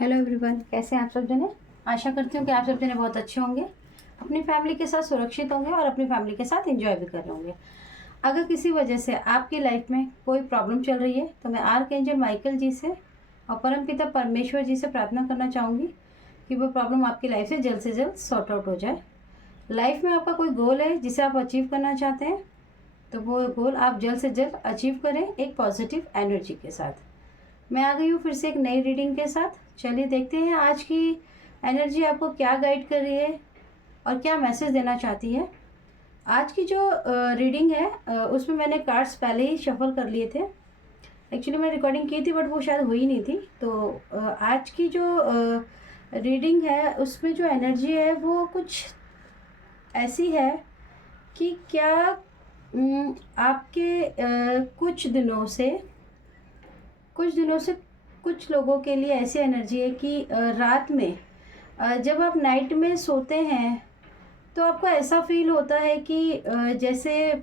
Hello everyone, कैसे हैं आप सब जने। आशा करती हूँ कि आप सब जने बहुत अच्छे होंगे, अपनी फैमिली के साथ सुरक्षित होंगे और अपनी फैमिली के साथ एंजॉय भी कर रहे होंगे। अगर किसी वजह से आपकी लाइफ में कोई प्रॉब्लम चल रही है तो मैं आर्कएंजल माइकल जी से और परमपिता परमेश्वर जी से प्रार्थना करना चाहूँगी कि वो प्रॉब्लम आपकी लाइफ से जल्द सॉर्ट आउट हो जाए। लाइफ में आपका कोई गोल है जिसे आप अचीव करना चाहते हैं, तो वो गोल आप जल्द से जल्द अचीव करें एक पॉजिटिव एनर्जी के साथ। मैं आ गई हूँ फिर से एक नई रीडिंग के साथ। चलिए देखते हैं आज की एनर्जी आपको क्या गाइड कर रही है और क्या मैसेज देना चाहती है। आज की जो रीडिंग है उसमें मैंने कार्ड्स पहले ही शफल कर लिए थे। एक्चुअली मैं रिकॉर्डिंग की थी बट वो शायद हुई नहीं थी। तो आज की जो रीडिंग है उसमें जो एनर्जी है वो कुछ ऐसी है कि क्या आपके कुछ दिनों से कुछ लोगों के लिए ऐसी एनर्जी है कि रात में जब आप नाइट में सोते हैं तो आपको ऐसा फील होता है कि जैसे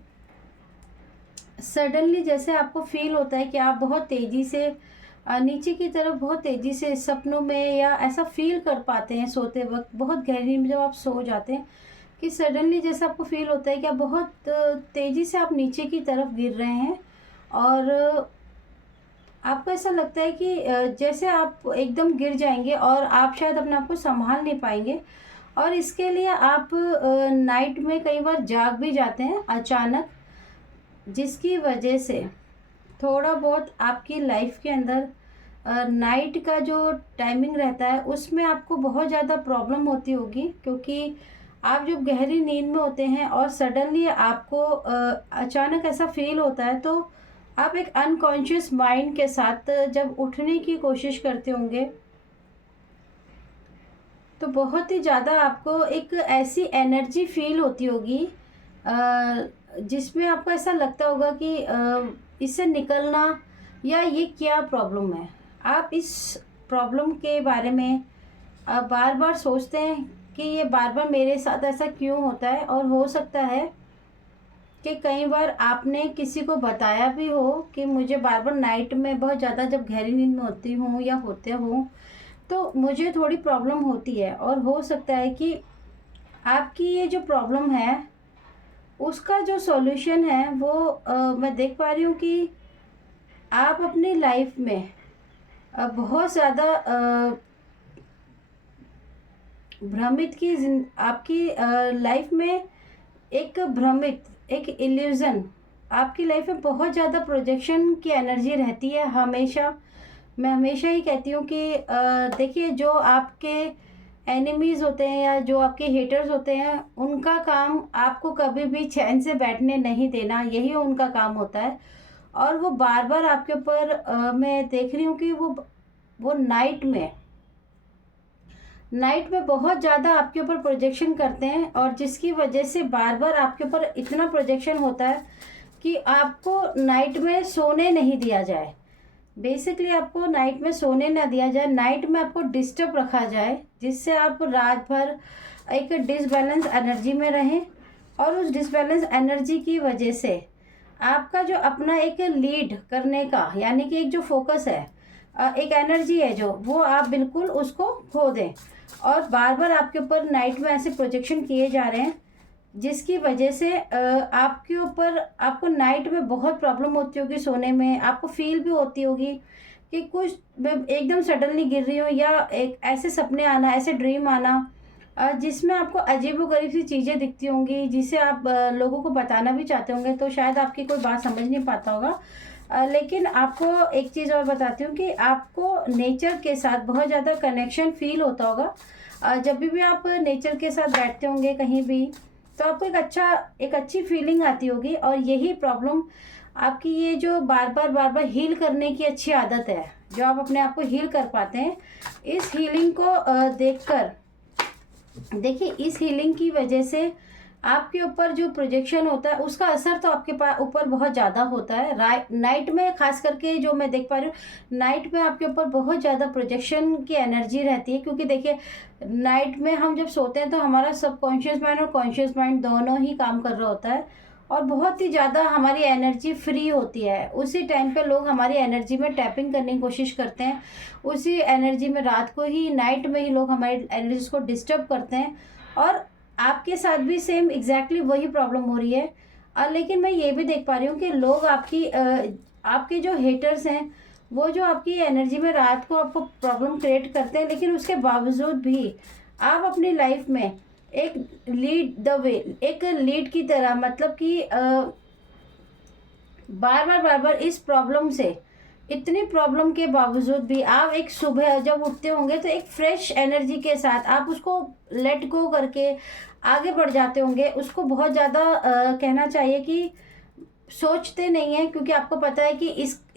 सडनली जैसे आपको फील होता है कि आप बहुत तेज़ी से नीचे की तरफ बहुत तेज़ी से सपनों में या ऐसा फील कर पाते हैं सोते वक्त, बहुत गहरी में जब आप सो जाते हैं कि सडनली जैसे आपको फील होता है कि आप बहुत तेज़ी से आप नीचे की तरफ गिर रहे हैं और आपको ऐसा लगता है कि जैसे आप एकदम गिर जाएंगे और आप शायद अपने आप को संभाल नहीं पाएंगे। और इसके लिए आप नाइट में कई बार जाग भी जाते हैं अचानक, जिसकी वजह से थोड़ा बहुत आपकी लाइफ के अंदर नाइट का जो टाइमिंग रहता है उसमें आपको बहुत ज़्यादा प्रॉब्लम होती होगी, क्योंकि आप जब गहरी नींद में होते हैं और सडनली आपको अचानक ऐसा फील होता है तो आप एक अनकॉन्शियस माइंड के साथ जब उठने की कोशिश करते होंगे तो बहुत ही ज़्यादा आपको एक ऐसी एनर्जी फील होती होगी जिसमें आपको ऐसा लगता होगा कि इससे निकलना या ये क्या प्रॉब्लम है। आप इस प्रॉब्लम के बारे में बार बार सोचते हैं कि ये बार बार मेरे साथ ऐसा क्यों होता है, और हो सकता है कि कई बार आपने किसी को बताया भी हो कि मुझे बार बार नाइट में बहुत ज़्यादा जब गहरी नींद में होती हूँ या होते हूँ तो मुझे थोड़ी प्रॉब्लम होती है। और हो सकता है कि आपकी ये जो प्रॉब्लम है उसका जो सॉल्यूशन है वो मैं देख पा रही हूँ कि आप अपनी लाइफ में बहुत ज़्यादा भ्रमित की आपकी लाइफ में एक इल्यूज़न आपकी लाइफ में बहुत ज़्यादा प्रोजेक्शन की एनर्जी रहती है हमेशा। मैं हमेशा ही कहती हूँ कि देखिए, जो आपके एनिमीज़ होते हैं या जो आपके हेटर्स होते हैं उनका काम आपको कभी भी चैन से बैठने नहीं देना, यही उनका काम होता है। और वो बार बार आपके ऊपर मैं देख रही हूँ कि वो नाइट में बहुत ज़्यादा आपके ऊपर प्रोजेक्शन करते हैं, और जिसकी वजह से बार बार आपके ऊपर इतना प्रोजेक्शन होता है कि आपको नाइट में सोने नहीं दिया जाए। बेसिकली आपको नाइट में सोने ना दिया जाए, नाइट में आपको डिस्टर्ब रखा जाए, जिससे आप रात भर एक डिसबैलेंस एनर्जी में रहें। और उस डिसबैलेंस एनर्जी की वजह से आपका जो अपना एक लीड करने का यानी कि एक जो फोकस है, एक एनर्जी है जो वो आप बिल्कुल उसको खो दें। और बार बार आपके ऊपर नाइट में ऐसे प्रोजेक्शन किए जा रहे हैं जिसकी वजह से आपके ऊपर आपको नाइट में बहुत प्रॉब्लम होती होगी सोने में। आपको फील भी होती होगी कि कुछ एकदम सडनली गिर रही हो, या एक ऐसे सपने आना, ऐसे ड्रीम आना जिसमें आपको अजीबोगरीब सी चीज़ें दिखती होंगी जिसे आप लोगों को बताना भी चाहते होंगे, तो शायद आपकी कोई बात समझ नहीं पाता होगा। लेकिन आपको एक चीज़ और बताती हूँ कि आपको नेचर के साथ बहुत ज़्यादा कनेक्शन फील होता होगा। जब भी आप नेचर के साथ बैठते होंगे कहीं भी तो आपको एक अच्छी फीलिंग आती होगी। और यही प्रॉब्लम आपकी ये जो बार बार हील करने की अच्छी आदत है, जो आप अपने आप को हील कर पाते हैं, इस हीलिंग को देखकर देखिए, इस हीलिंग की वजह से आपके ऊपर जो प्रोजेक्शन होता है उसका असर तो आपके ऊपर बहुत ज़्यादा होता है। नाइट में खास करके जो मैं देख पा रही हूँ, नाइट में आपके ऊपर बहुत ज़्यादा प्रोजेक्शन की एनर्जी रहती है, क्योंकि देखिए नाइट में हम जब सोते हैं तो हमारा सबकॉन्शियस माइंड और कॉन्शियस माइंड दोनों ही काम कर रहा होता है। और बहुत ही ज़्यादा हमारी एनर्जी फ्री होती है। उसी टाइम पे लोग हमारी एनर्जी में टैपिंग करने की कोशिश करते हैं, उसी एनर्जी में रात को ही, नाइट में ही लोग हमारी एनर्जीज को डिस्टर्ब करते हैं। और आपके साथ भी सेम एग्जैक्टली वही प्रॉब्लम हो रही है। लेकिन मैं ये भी देख पा रही हूँ कि लोग आपके जो हेटर्स हैं, वो जो आपकी एनर्जी में रात को आपको प्रॉब्लम क्रिएट करते हैं, लेकिन उसके बावजूद भी आप अपनी लाइफ में एक एक लीड की तरह, मतलब कि बार बार इस प्रॉब्लम से, इतनी प्रॉब्लम के बावजूद भी आप एक सुबह जब उठते होंगे तो एक फ्रेश एनर्जी के साथ आप उसको लेट गो करके आगे बढ़ जाते होंगे। उसको बहुत ज़्यादा कहना चाहिए कि सोचते नहीं हैं, क्योंकि आपको पता है कि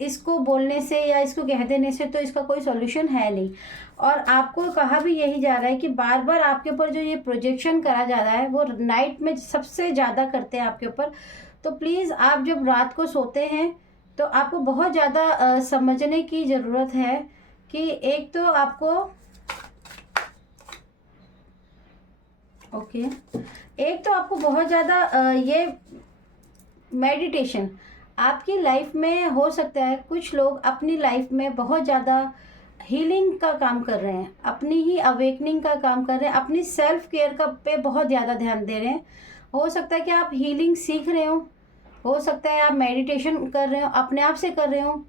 इसको बोलने से या इसको कह देने से तो इसका कोई सॉल्यूशन है नहीं। और आपको कहा भी यही जा रहा है कि बार बार आपके ऊपर जो ये प्रोजेक्शन करा जा रहा है वो नाइट में सबसे ज़्यादा करते हैं आपके ऊपर। तो प्लीज़ आप जब रात को सोते हैं तो आपको बहुत ज़्यादा समझने की ज़रूरत है कि एक तो आपको एक तो आपको बहुत ज़्यादा ये मेडिटेशन आपकी लाइफ में हो सकता है। कुछ लोग अपनी लाइफ में बहुत ज़्यादा हीलिंग का काम कर रहे हैं, अपनी ही अवेकनिंग का काम कर रहे हैं, अपनी सेल्फ केयर का पे बहुत ज़्यादा ध्यान दे रहे हैं। हो सकता है कि आप हीलिंग सीख रहे हो सकता है आप मेडिटेशन कर रहे हो, अपने आप से कर रहे हो,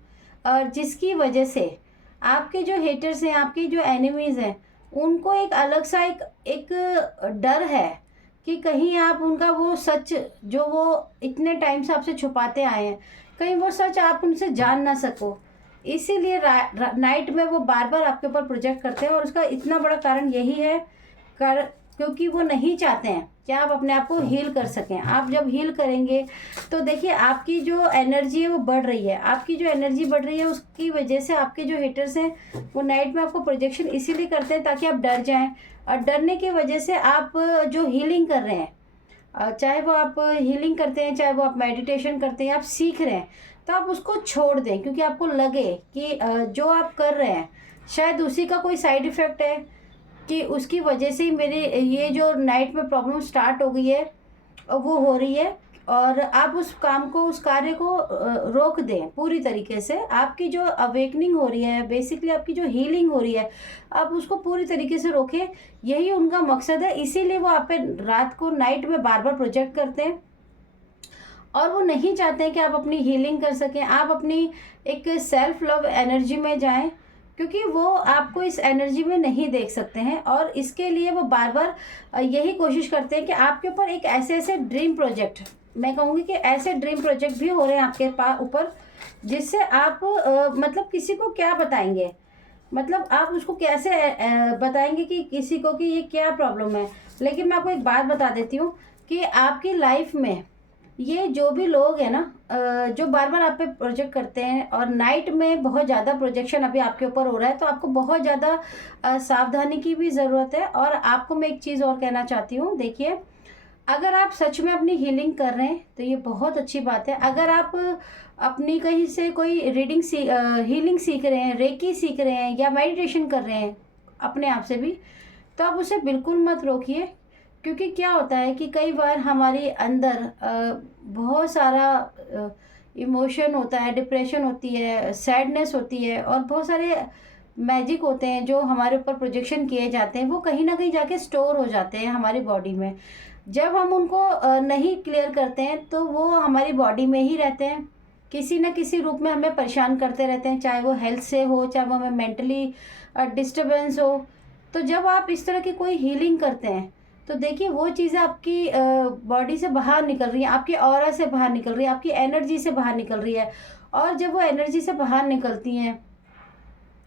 और जिसकी वजह से आपके जो हेटर्स हैं, आपकी जो एनिमीज़ हैं, उनको एक अलग सा एक डर है कि कहीं आप उनका वो सच जो वो इतने टाइम से आपसे छुपाते आए हैं, कहीं वो सच आप उनसे जान ना सको। इसीलिए नाइट में वो बार बार आपके ऊपर प्रोजेक्ट करते हैं, और उसका इतना बड़ा कारण यही है क्योंकि वो नहीं चाहते हैं कि आप अपने आप को हील कर सकें। आप जब हील करेंगे तो देखिए आपकी जो एनर्जी है वो बढ़ रही है, आपकी जो एनर्जी बढ़ रही है उसकी वजह से आपके जो हेटर्स हैं वो नाइट में आपको प्रोजेक्शन इसीलिए करते हैं ताकि आप डर जाएं। और डरने की वजह से आप जो हीलिंग कर रहे हैं, चाहे वो आप हीलिंग करते हैं, चाहे वो आप मेडिटेशन करते हैं, आप सीख रहे हैं, तो आप उसको छोड़ दें। क्योंकि आपको लगे कि जो आप कर रहे हैं शायद उसी का कोई साइड इफ़ेक्ट है, कि उसकी वजह से ही मेरे ये जो नाइट में प्रॉब्लम स्टार्ट हो गई है वो हो रही है। और आप उस काम को, उस कार्य को रोक दें पूरी तरीके से। आपकी जो अवेकनिंग हो रही है, बेसिकली आपकी जो हीलिंग हो रही है, आप उसको पूरी तरीके से रोकें। यही उनका मकसद है, इसीलिए वो आप पे रात को, नाइट में बार बार प्रोजेक्ट करते हैं। और वो नहीं चाहते हैं कि आप अपनी हीलिंग कर सकें, आप अपनी एक सेल्फ लव एनर्जी में जाएं, क्योंकि वो आपको इस एनर्जी में नहीं देख सकते हैं। और इसके लिए वो बार बार यही कोशिश करते हैं कि आपके ऊपर एक ऐसे ड्रीम प्रोजेक्ट, मैं कहूँगी कि ऐसे ड्रीम प्रोजेक्ट भी हो रहे हैं आपके पास ऊपर, जिससे आप मतलब किसी को क्या बताएंगे, मतलब आप उसको कैसे बताएंगे कि किसी को कि ये क्या प्रॉब्लम है। लेकिन मैं आपको एक बात बता देती हूँ कि आपकी लाइफ में ये जो भी लोग हैं ना, जो बार बार आप पे प्रोजेक्ट करते हैं, और नाइट में बहुत ज़्यादा प्रोजेक्शन अभी आपके ऊपर हो रहा है, तो आपको बहुत ज़्यादा सावधानी की भी ज़रूरत है। और आपको मैं एक चीज़ और कहना चाहती हूँ, देखिए, अगर आप सच में अपनी हीलिंग कर रहे हैं तो ये बहुत अच्छी बात है। अगर आप अपनी कहीं से कोई हीलिंग सीख रहे हैं, रेकी सीख रहे हैं, या मेडिटेशन कर रहे हैं अपने आप से भी, तो आप उसे बिल्कुल मत रोकिए। क्योंकि क्या होता है कि कई बार हमारे अंदर बहुत सारा इमोशन होता है, डिप्रेशन होती है, सैडनेस होती है, और बहुत सारे मैजिक होते हैं जो हमारे ऊपर प्रोजेक्शन किए जाते हैं, वो कहीं ना कहीं जाके स्टोर हो जाते हैं हमारी बॉडी में। जब हम उनको नहीं क्लियर करते हैं तो वो हमारी बॉडी में ही रहते हैं, किसी न किसी रूप में हमें परेशान करते रहते हैं, चाहे वो हेल्थ से हो, चाहे वो हमें मेंटली डिस्टर्बेंस हो। तो जब आप इस तरह की कोई हीलिंग करते हैं तो देखिए वो चीज़ें आपकी बॉडी से बाहर निकल रही हैं, आपके ऑरा से बाहर निकल रही है, आपकी एनर्जी से बाहर निकल रही है। और जब वो एनर्जी से बाहर निकलती हैं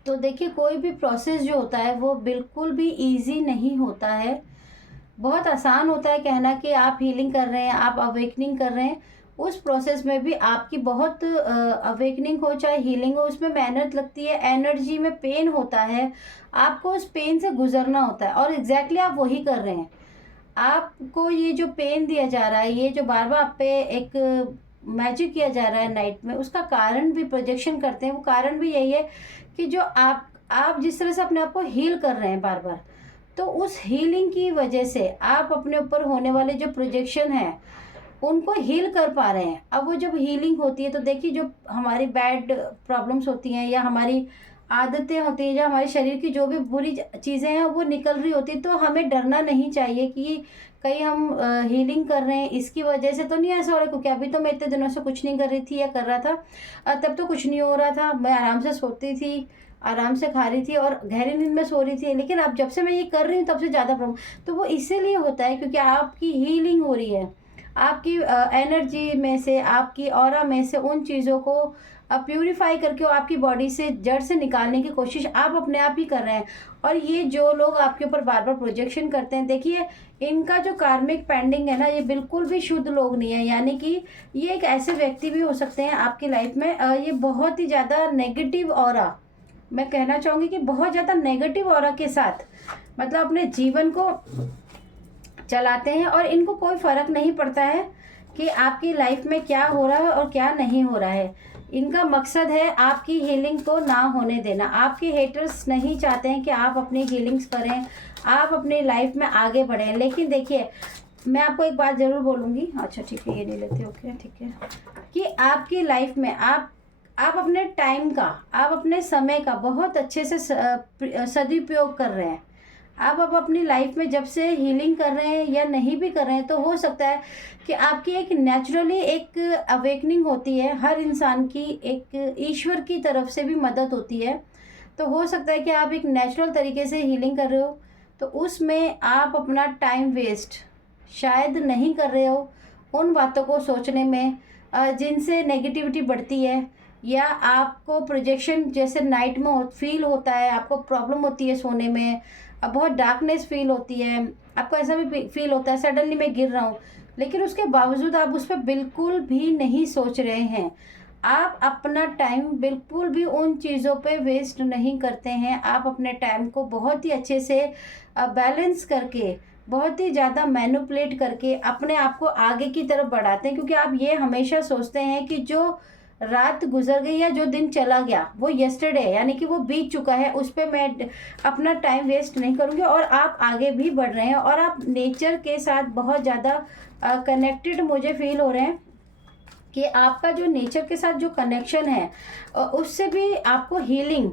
तो देखिए कोई भी प्रोसेस जो होता है वो बिल्कुल भी इजी नहीं होता है। बहुत आसान होता है कहना कि आप हीलिंग कर रहे हैं, आप अवेकनिंग कर रहे हैं। उस प्रोसेस में भी आपकी बहुत अवेकनिंग हो चाहे हीलिंग हो, उसमें मेहनत लगती है, एनर्जी में पेन होता है, आपको उस पेन से गुजरना होता है। और एग्जैक्टली आप वही कर रहे हैं। आपको ये जो पेन दिया जा रहा है, ये जो बार बार आप पे एक मैजिक किया जा रहा है नाइट में, उसका कारण भी प्रोजेक्शन करते हैं, वो कारण भी यही है कि जो आप जिस तरह से अपने आप को हील कर रहे हैं बार बार, तो उस हीलिंग की वजह से आप अपने ऊपर होने वाले जो प्रोजेक्शन है उनको हील कर पा रहे हैं। अब वो जब हीलिंग होती है तो देखिए, जो हमारी बैड प्रॉब्लम्स होती हैं या हमारी आदतें होती हैं या हमारे शरीर की जो भी बुरी चीज़ें हैं वो निकल रही होती, तो हमें डरना नहीं चाहिए कि कहीं हम हीलिंग कर रहे हैं इसकी वजह से तो नहीं ऐसा हो रहा है, क्योंकि अभी तो मैं इतने दिनों से कुछ नहीं कर रही थी या कर रहा था, तब तो कुछ नहीं हो रहा था, मैं आराम से सोती थी, आराम से खा रही थी और गहरी नींद में सो रही थी। लेकिन अब जब से मैं ये कर रही हूँ तब से ज़्यादा प्रॉब्लम, तो वो इसीलिए होता है क्योंकि आपकी हीलिंग हो रही है। आपकी एनर्जी में से, आपकी ऑरा में से उन चीज़ों को प्यूरिफाई करके वो आपकी बॉडी से जड़ से निकालने की कोशिश आप अपने आप ही कर रहे हैं। और ये जो लोग आपके ऊपर बार बार प्रोजेक्शन करते हैं, देखिए इनका जो कार्मिक पेंडिंग है ना, ये बिल्कुल भी शुद्ध लोग नहीं है। यानी कि ये एक ऐसे व्यक्ति भी हो सकते हैं आपकी लाइफ में, ये बहुत ही ज़्यादा नेगेटिव ऑरा, मैं कहना चाहूँगी कि बहुत ज़्यादा नेगेटिव ऑरा के साथ मतलब अपने जीवन को चलाते हैं और इनको कोई फ़र्क नहीं पड़ता है कि आपकी लाइफ में क्या हो रहा है और क्या नहीं हो रहा है। इनका मकसद है आपकी हीलिंग को ना होने देना। आपके हेटर्स नहीं चाहते हैं कि आप अपनी हीलिंग्स करें, आप अपनी लाइफ में आगे बढ़ें। लेकिन देखिए, मैं आपको एक बात ज़रूर बोलूँगी, अच्छा ठीक है ये नहीं लेते, ओके ठीक है, कि आपकी लाइफ में आप अपने टाइम का, आप अपने समय का बहुत अच्छे से सदुपयोग कर रहे हैं। आप अब अपनी लाइफ में जब से हीलिंग कर रहे हैं या नहीं भी कर रहे हैं, तो हो सकता है कि आपकी एक नेचुरली एक अवेकनिंग होती है। हर इंसान की एक ईश्वर की तरफ से भी मदद होती है। तो हो सकता है कि आप एक नेचुरल तरीके से हीलिंग कर रहे हो, तो उसमें आप अपना टाइम वेस्ट शायद नहीं कर रहे हो उन बातों को सोचने में जिनसे नेगेटिविटी बढ़ती है, या आपको प्रोजेक्शन जैसे नाइट में फील होता है, आपको प्रॉब्लम होती है सोने में, बहुत डार्कनेस फील होती है, आपको ऐसा भी फील होता है सडनली मैं गिर रहा हूँ, लेकिन उसके बावजूद आप उस पर बिल्कुल भी नहीं सोच रहे हैं। आप अपना टाइम बिल्कुल भी उन चीज़ों पे वेस्ट नहीं करते हैं। आप अपने टाइम को बहुत ही अच्छे से बैलेंस करके, बहुत ही ज़्यादा मैनिपुलेट करके अपने आप को आगे की तरफ बढ़ाते हैं, क्योंकि आप ये हमेशा सोचते हैं कि जो रात गुजर गई या जो दिन चला गया वो यस्टरडे, यानी कि वो बीत चुका है, उस पर मैं अपना टाइम वेस्ट नहीं करूँगी। और आप आगे भी बढ़ रहे हैं और आप नेचर के साथ बहुत ज़्यादा कनेक्टेड मुझे फील हो रहे हैं कि आपका जो नेचर के साथ जो कनेक्शन है उससे भी आपको हीलिंग,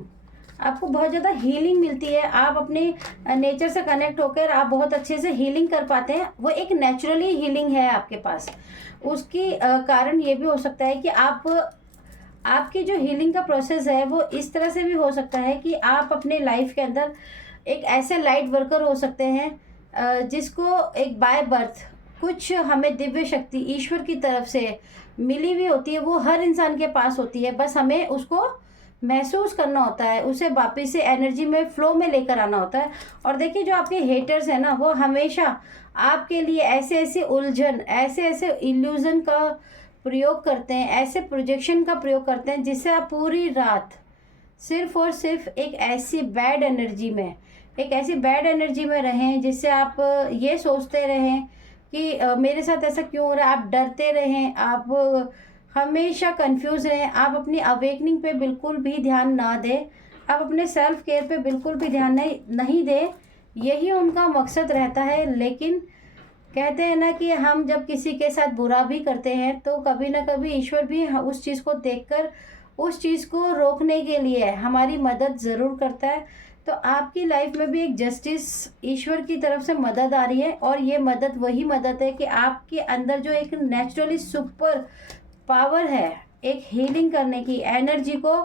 आपको बहुत ज़्यादा हीलिंग मिलती है। आप अपने नेचर से कनेक्ट होकर आप बहुत अच्छे से हीलिंग कर पाते हैं। वो एक नेचुरली हीलिंग है आपके पास। उसकी कारण ये भी हो सकता है कि आपकी जो हीलिंग का प्रोसेस है वो इस तरह से भी हो सकता है कि आप अपने लाइफ के अंदर एक ऐसे लाइट वर्कर हो सकते हैं जिसको एक बाय बर्थ कुछ हमें दिव्य शक्ति ईश्वर की तरफ से मिली हुई होती है। वो हर इंसान के पास होती है, बस हमें उसको महसूस करना होता है, उसे वापस से एनर्जी में फ्लो में लेकर आना होता है। और देखिए, जो आपके हेटर्स हैं ना, वो हमेशा आपके लिए ऐसे ऐसे उलझन, ऐसे ऐसे इल्यूज़न का प्रयोग करते हैं, ऐसे प्रोजेक्शन का प्रयोग करते हैं जिससे आप पूरी रात सिर्फ और सिर्फ एक ऐसी बैड एनर्जी में, एक ऐसी बैड एनर्जी में रहें जिससे आप ये सोचते रहें कि मेरे साथ ऐसा क्यों हो रहा है। आप डरते रहें, आप हमेशा कंफ्यूज रहें, आप अपनी अवेकनिंग पे बिल्कुल भी ध्यान ना दें, आप अपने सेल्फ केयर पे बिल्कुल भी ध्यान नहीं दें। यही उनका मकसद रहता है। लेकिन कहते हैं ना कि हम जब किसी के साथ बुरा भी करते हैं तो कभी ना कभी ईश्वर भी उस चीज़ को देखकर उस चीज़ को रोकने के लिए हमारी मदद ज़रूर करता है। तो आपकी लाइफ में भी एक जस्टिस ईश्वर की तरफ से मदद आ रही है, और ये मदद वही मदद है कि आपके अंदर जो एक नेचुरली सुपर पावर है, एक हीलिंग करने की, एनर्जी को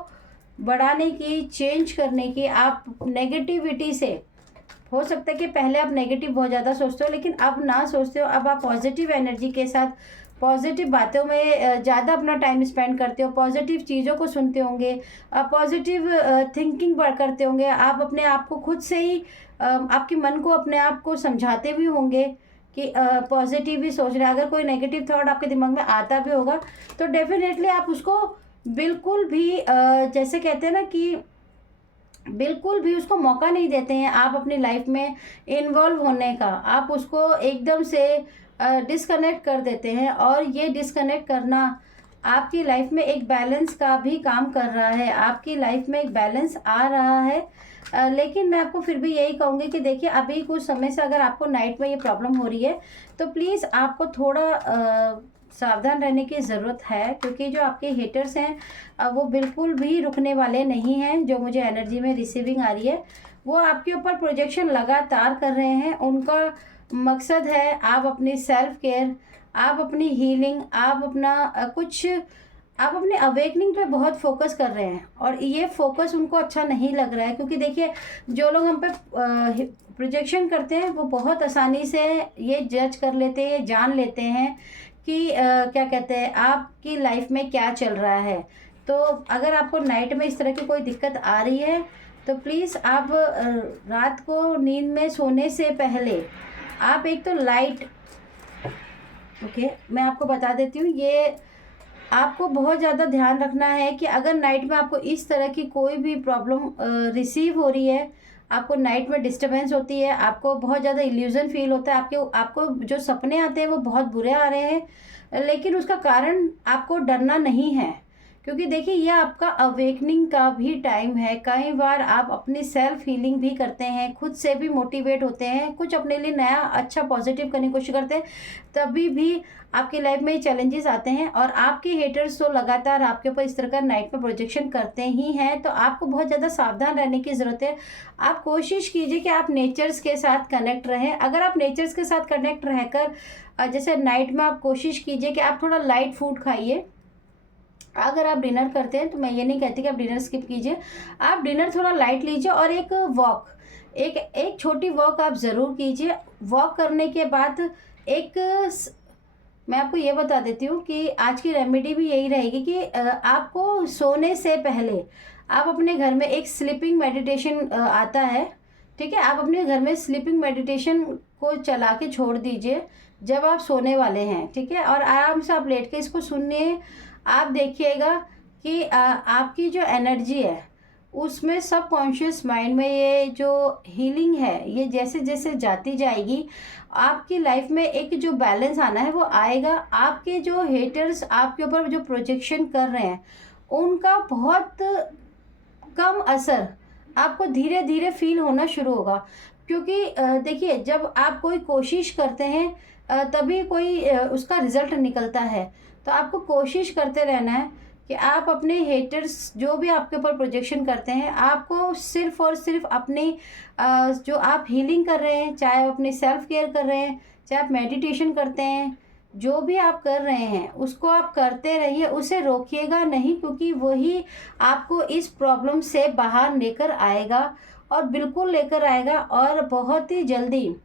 बढ़ाने की, चेंज करने की, आप नेगेटिविटी से, हो सकता है कि पहले आप नेगेटिव बहुत ज़्यादा सोचते हो लेकिन अब ना सोचते हो, अब आप पॉजिटिव एनर्जी के साथ पॉजिटिव बातों में ज़्यादा अपना टाइम स्पेंड करते हो, पॉजिटिव चीज़ों को सुनते होंगे, पॉजिटिव थिंकिंग करते होंगे, आप अपने आप को खुद से ही आपके मन को अपने आप को समझाते भी होंगे कि पॉजिटिव ही सोच रहे हैं। अगर कोई नेगेटिव थॉट आपके दिमाग में आता भी होगा तो डेफिनेटली आप उसको बिल्कुल भी जैसे कहते हैं ना कि बिल्कुल भी उसको मौका नहीं देते हैं आप अपनी लाइफ में इन्वॉल्व होने का। आप उसको एकदम से डिस्कनेक्ट कर देते हैं, और ये डिस्कनेक्ट करना आपकी लाइफ में एक बैलेंस का भी काम कर रहा है। आपकी लाइफ में एक बैलेंस आ रहा है। लेकिन मैं आपको फिर भी यही कहूँगी कि देखिए, अभी कुछ समय से अगर आपको नाइट में ये प्रॉब्लम हो रही है तो प्लीज़ आपको थोड़ा सावधान रहने की ज़रूरत है, क्योंकि जो आपके हेटर्स हैं वो बिल्कुल भी रुकने वाले नहीं हैं। जो मुझे एनर्जी में रिसीविंग आ रही है वो आपके ऊपर प्रोजेक्शन लगातार कर रहे हैं। उनका मकसद है आप अपनी सेल्फ केयर, आप अपनी हीलिंग, आप अपना आप अपने अवेकनिंग पे बहुत फोकस कर रहे हैं, और ये फोकस उनको अच्छा नहीं लग रहा है। क्योंकि देखिए, जो लोग हम पे प्रोजेक्शन करते हैं वो बहुत आसानी से ये जज कर लेते हैं, जान लेते हैं कि क्या कहते हैं, आपकी लाइफ में क्या चल रहा है। तो अगर आपको नाइट में इस तरह की कोई दिक्कत आ रही है तो प्लीज़ आप रात को नींद में सोने से पहले आप एक तो लाइट, ओके, मैं आपको बता देती हूँ, ये आपको बहुत ज़्यादा ध्यान रखना है कि अगर नाइट में आपको इस तरह की कोई भी प्रॉब्लम रिसीव हो रही है, आपको नाइट में डिस्टर्बेंस होती है, आपको बहुत ज़्यादा इल्यूज़न फील होता है, आपको जो सपने आते हैं वो बहुत बुरे आ रहे हैं, लेकिन उसका कारण आपको डरना नहीं है। क्योंकि देखिए, ये आपका अवेकनिंग का भी टाइम है। कई बार आप अपनी सेल्फ हीलिंग भी करते हैं, खुद से भी मोटिवेट होते हैं, कुछ अपने लिए नया अच्छा पॉजिटिव करने की कोशिश करते हैं, तभी भी आपकी लाइफ में चैलेंजेस आते हैं। और आपके हेटर्स तो लगातार आपके ऊपर इस तरह का नाइट में प्रोजेक्शन करते ही हैं, तो आपको बहुत ज़्यादा सावधान रहने की ज़रूरत है। आप कोशिश कीजिए कि आप नेचर्स के साथ कनेक्ट रहें। अगर आप नेचर्स के साथ कनेक्ट रहकर जैसे नाइट में आप कोशिश कीजिए कि आप थोड़ा लाइट फूड खाइए। अगर आप डिनर करते हैं तो मैं ये नहीं कहती कि आप डिनर स्किप कीजिए, आप डिनर थोड़ा लाइट लीजिए और एक वॉक, एक छोटी वॉक आप ज़रूर कीजिए। वॉक करने के बाद मैं आपको ये बता देती हूँ कि आज की रेमेडी भी यही रहेगी कि आपको सोने से पहले आप अपने घर में एक स्लीपिंग मेडिटेशन आता है, ठीक है, आप अपने घर में स्लीपिंग मेडिटेशन को चला के छोड़ दीजिए जब आप सोने वाले हैं, ठीक है, और आराम से आप लेट के इसको सुनिए। आप देखिएगा कि आपकी जो एनर्जी है उसमें सबकॉन्शियस माइंड में ये जो हीलिंग है ये जैसे जैसे जाती जाएगी, आपकी लाइफ में एक जो बैलेंस आना है वो आएगा। आपके जो हेटर्स आपके ऊपर जो प्रोजेक्शन कर रहे हैं उनका बहुत कम असर आपको धीरे धीरे फील होना शुरू होगा। क्योंकि देखिए, जब आप कोई कोशिश करते हैं तभी कोई उसका रिज़ल्ट निकलता है। तो आपको कोशिश करते रहना है कि आप अपने हेटर्स जो भी आपके ऊपर प्रोजेक्शन करते हैं, आपको सिर्फ़ और सिर्फ अपनी जो आप हीलिंग कर रहे हैं, चाहे आप अपनी सेल्फ केयर कर रहे हैं, चाहे आप मेडिटेशन करते हैं, जो भी आप कर रहे हैं उसको आप करते रहिए, उसे रोकिएगा नहीं, क्योंकि वही आपको इस प्रॉब्लम से बाहर लेकर आएगा, और बिल्कुल लेकर आएगा, और बहुत ही जल्दी।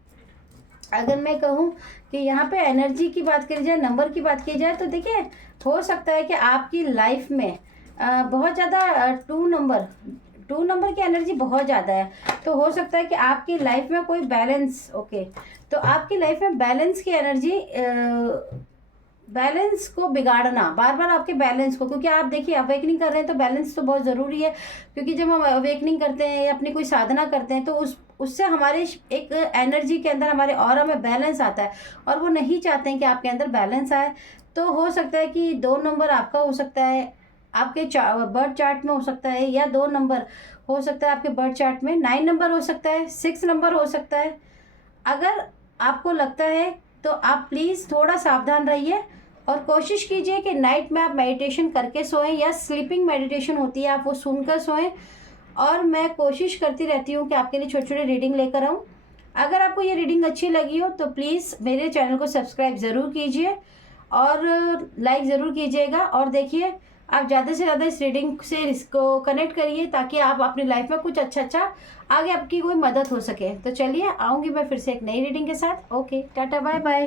अगर मैं कहूँ कि यहाँ पे एनर्जी की बात करी जाए, नंबर की बात की जाए, तो देखिए, हो सकता है कि आपकी लाइफ में बहुत ज़्यादा 2 नंबर की एनर्जी बहुत ज़्यादा है। तो हो सकता है कि आपकी लाइफ में कोई बैलेंस, ओके, तो आपकी लाइफ में बैलेंस की एनर्जी, बैलेंस को बिगाड़ना, बार बार आपके बैलेंस को, क्योंकि आप देखिए अवेकनिंग कर रहे हैं तो बैलेंस तो बहुत ज़रूरी है। क्योंकि जब हम अवेकनिंग करते हैं या अपनी कोई साधना करते हैं तो उससे हमारे एक एनर्जी के अंदर, हमारे ऑरा में बैलेंस आता है, और वो नहीं चाहते हैं कि आपके अंदर बैलेंस आए। तो हो सकता है कि 2 नंबर आपका हो सकता है, आपके बर्थ चार्ट में हो सकता है, या 2 नंबर हो सकता है आपके बर्थ चार्ट में, 9 नंबर हो सकता है, 6 नंबर हो सकता है। अगर आपको लगता है तो आप प्लीज़ थोड़ा सावधान रहिए, और कोशिश कीजिए कि नाइट में आप मेडिटेशन करके सोएं, या स्लीपिंग मेडिटेशन होती है आप वो सुनकर सोएं। और मैं कोशिश करती रहती हूँ कि आपके लिए छोटी छोटी रीडिंग लेकर आऊँ। अगर आपको ये रीडिंग अच्छी लगी हो तो प्लीज़ मेरे चैनल को सब्सक्राइब ज़रूर कीजिए और लाइक ज़रूर कीजिएगा। और देखिए, आप ज़्यादा से ज़्यादा इस रीडिंग से इसको कनेक्ट करिए, ताकि आप अपनी लाइफ में कुछ अच्छा आगे आपकी कोई मदद हो सके। तो चलिए, आऊँगी मैं फिर से एक नई रीडिंग के साथ। Okay, tata, bye bye.